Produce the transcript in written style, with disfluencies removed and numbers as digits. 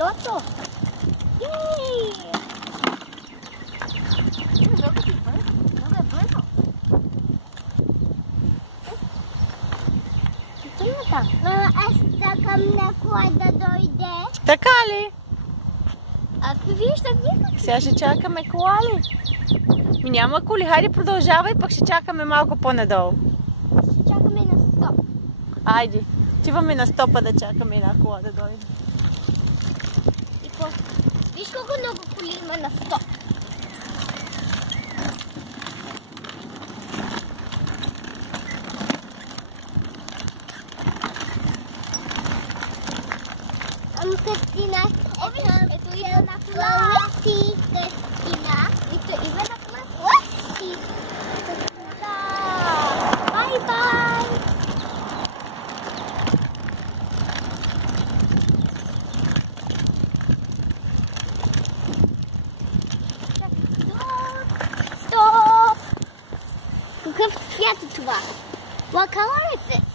Лото. Yay! Много е бързо. Мама, аз чакам някой да дойде. Така ли? Аз не виждам никак. Сега ще чакаме кола ли? Няма коли. Хайде продължавай, пък ще чакаме малко по-надолу. Ще чакаме на стоп. Айде. Отиваме на стопа да чакаме една кола да дойде. И после, виж колко много коли има на стоп. Кристина, ето има на кола. Кристина, ето има на кола. Бай-бай! Стоп! Какъв цвят е това? What color is it?